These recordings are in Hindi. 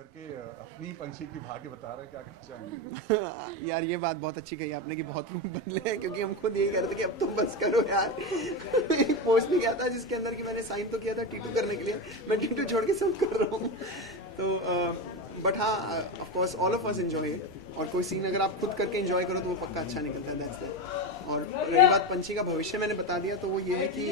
करके अपनी पंछी की भाग्य बता रहे हैं, क्या कहना चाहेंगे? यार ये बात बहुत अच्छी कही आपने कि बहुत रूप बदले हैं, क्योंकि हम खुद यही कह रहे थे कि अब तुम बस करो यार। एक पोस्ट भी किया था जिसके अंदर कि मैंने साइन तो किया था टीटू करने के लिए, मैं टीटू छोड़ के सब कर रहा हूँ। तो बट हाँ, of course all of us enjoy it, और कोई सीन अगर आप खुद करके एंजॉय करो तो वो पक्का अच्छा निकलता है, दैट्स इट। और रही बात पंछी का भविष्य मैंने बता दिया, तो वो ये है कि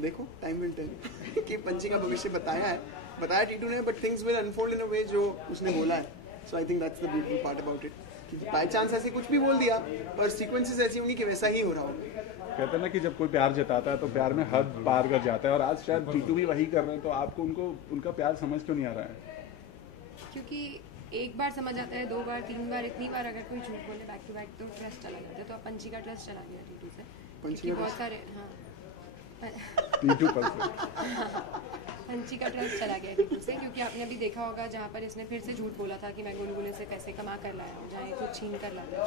देखो टाइम विल टेल कि पंछी का भविष्य बताया टीटू ने, but things will unfold in a way जो उसने बोला है। So I think that's the beautiful part about it, कि बाय चांस ऐसे कुछ भी बोल दिया पर सीक्वेंसेस ऐसी होंगी कि वैसा ही हो रहा होगा। कहते हैं ना कि जब कोई प्यार जताता है तो प्यार में हद पार कर जाता है, और आज शायद टीटू भी वही कर रहे हैं, तो आपको उनका प्यार समझ क्यों नहीं आ रहा है? क्योंकि एक बार समझ आता है, 2 बार 3 बार, इतनी बार अगर कोई झूठ बोले बैक टू बैक तो ट्रस्ट चला जाता है। तो अब पंछी का ट्रस्ट चला गया टीटू से, क्योंकि बहुत सारे टीटू पर पंछी का ट्रस्ट चला गया टीटू से, क्योंकि आपने अभी देखा होगा जहाँ पर इसने फिर से झूठ बोला था कि मैं गुनगुने से पैसे कमा कर लाया हूँ, जहाँ कुछ छीन कर लाया,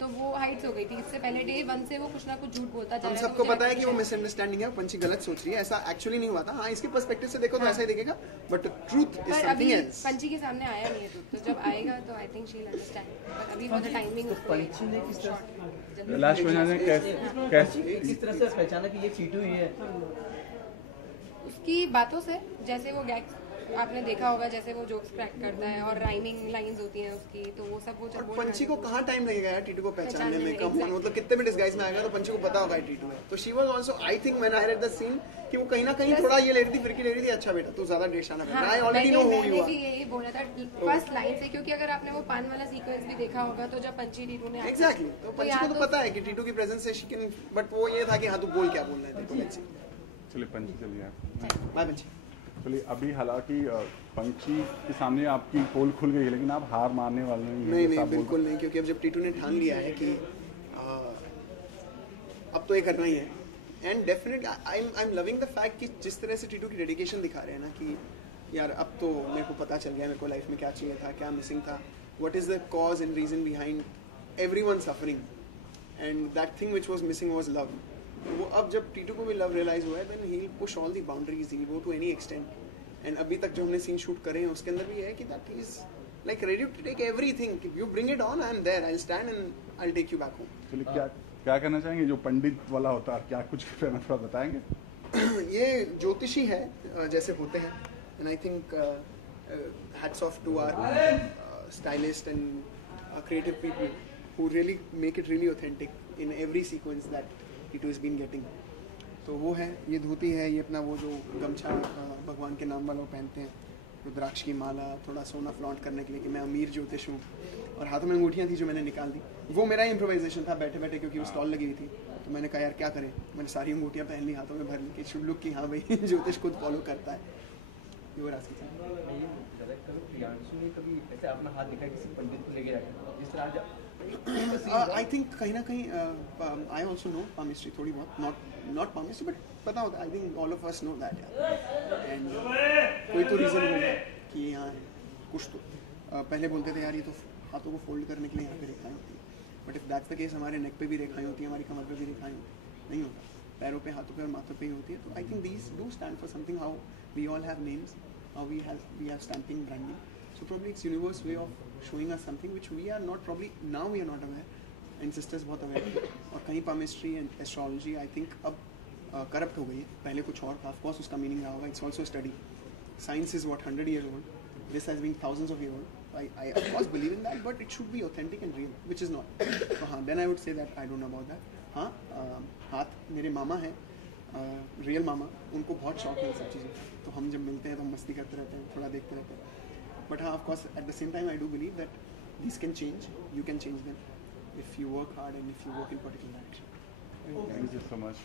तो वो हाइट्स हो गई थी। इससे पहले डे 1 से वो कुछ ना कुछ झूठ बोलता जा रहा है। हम सबको पता है कि वो मिसअंडरस्टैंडिंग है, पंछी गलत सोच रही है, ऐसा एक्चुअली नहीं हुआ था। हाँ, इसके पर्सपेक्टिव से देखो तो ऐसा ही दिखेगा, but truth is something else. पंछी के सामने आया नहीं है ट्रूथ, तो जब आएगा तो I think she will understand, but अभी फॉर द टाइमिंग पंछी ने किस तरह लास्ट में कैसे किस तरह से पहचाना कि ये टीटू ही है? उसकी बातों से, जैसे वो गैग आपने देखा होगा, जैसे वो जोक्स क्रैक करता है और राइमिंग लाइंस होती हैं उसकी, तो वो सब वो जब बोल पंछी को कहाँ टाइम लगेगा यार टीटू को पहचानने में? कम मतलब कितने भी डिस्गाइज में आएगा तो पंछी को पता होगा टीटू है। तो she was also, I think when I read the scene, कि वो कहीं ना कहीं थोड़ा ये ले रही थी, फिरकी ले रही थी, अच्छा बेटा तू ज्यादा ड्रेस आना बेटा, I already know who you are. भी यही बोला था फर्स्ट लाइन से, क्योंकि अगर आपने वो पान वाला सीक्वेंस भी देखा होगा तो जब पंछी टीटू ने एग्जैक्टली, तो पंछी को तो पता है कि टीटू की प्रेजेंस से शी कैन, बट वो ये था कि हाँ तू बोल क्या बोलना है, देखो लेट्स सी। चलिए पंछी चलिए बाय पंछी। चलिए अभी हालांकि पंछी के सामने आपकी पोल खुल गई है, लेकिन आप हार मानने वाले नहीं? नहीं बिल्कुल नहीं, क्योंकि अब जब टीटू ने ठान लिया है कि अब तो ये करना ही है, and definitely I am loving the fact कि जिस तरह से टीटू की डेडिकेशन दिखा रहे हैं ना, कि यार अब तो मेरे को पता चल गया मेरे को लाइफ में क्या चाहिए था, क्या मिसिंग था, what is the cause and reason behind everyone suffering, and that thing which was missing was love. वो अब जब टीटू को भी लव रियलाइज हुआ है, then he will push all the boundaries, he will go to any extent. And अभी तक जो हमने सीन शूट करे हैं उसके अंदर भी है कि that he is like ready to take everything, you bring it on, I am there, I will stand and I will take you back home. चलिए क्या कहना चाहेंगे? जो पंडित वाला होता है, क्या कुछ थोड़ा बताएंगे? ये ज्योतिषी है जैसे होते हैं, and I think hats off to our stylist and creative people who really make it really authentic in every sequence that it is been getting. तो वो है, ये धोती है, ये अपना वो जो गमछा भगवान के नाम वाला वो पहनते हैं, रुद्राक्ष की माला, थोड़ा सोना फ्लॉन्ट करने के लिए कि मैं अमीर ज्योतिष हूँ, और हाथों में अंगूठियाँ थी जो मैंने निकाल दी। वो मेरा इम्प्रोवाइजेशन था बैठे बैठे, क्योंकि वो स्टॉल लगी हुई थी, तो मैंने कहा यार क्या करें, मैंने सारी अंगूठियाँ पहन ली, हाथों में भर ली कि शुड लुक कि हाँ भाई ज्योतिष खुद फॉलो करता है। ये वो रास्ते थे। कभी ऐसे अपना हाथ दिखा किसी पंडित को लेके आया जिस तरह आई थिंक कहीं ना कहीं आई ऑल्सो नो पामिस्ट्री थोड़ी बहुत, नॉट पामिस्ट्री बट पता होता है, I think all of us know that यार। एंड कोई तो रीज़न होगा कि यहाँ कुछ तो पहले बोलते थे यार ये तो हाथों को फोल्ड करने के लिए यहाँ पे रेखाएं होती है, but if that's the case हमारे नेक पे भी रेखाएं होती है, हमारी कमर पे भी रेखाएं होती है, नहीं होता, पैरों पे, हाथों पे और माथों पे ही होती है। तो I think these do stand for something, how we all have names, how we have stamping, branding, so probably it's universe way of showing us something which we are not, probably now we are not aware, and sisters बहुत aware हैं। और कहीं palmistry and astrology I think अब corrupt हो गई है, पहले कुछ और था, of course उसका meaning रहा होगा, it's also a study, science is what 100 years old, this has been thousands of years old, I of course believe in that, but it should be authentic and real, which is not। तो हाँ, then I would say that I don't know about that। हाँ, हाथ मेरे मामा हैं, रियल मामा, उनको बहुत शौक है इन सब चीज़ों, तो हम जब मिलते हैं तो हम मस्ती करते रहते हैं, थोड़ा देखते रहते हैं। But of course, at the same time, I do believe that these can change. You can change them if you work hard and if you work in particular direction. Thank you so much.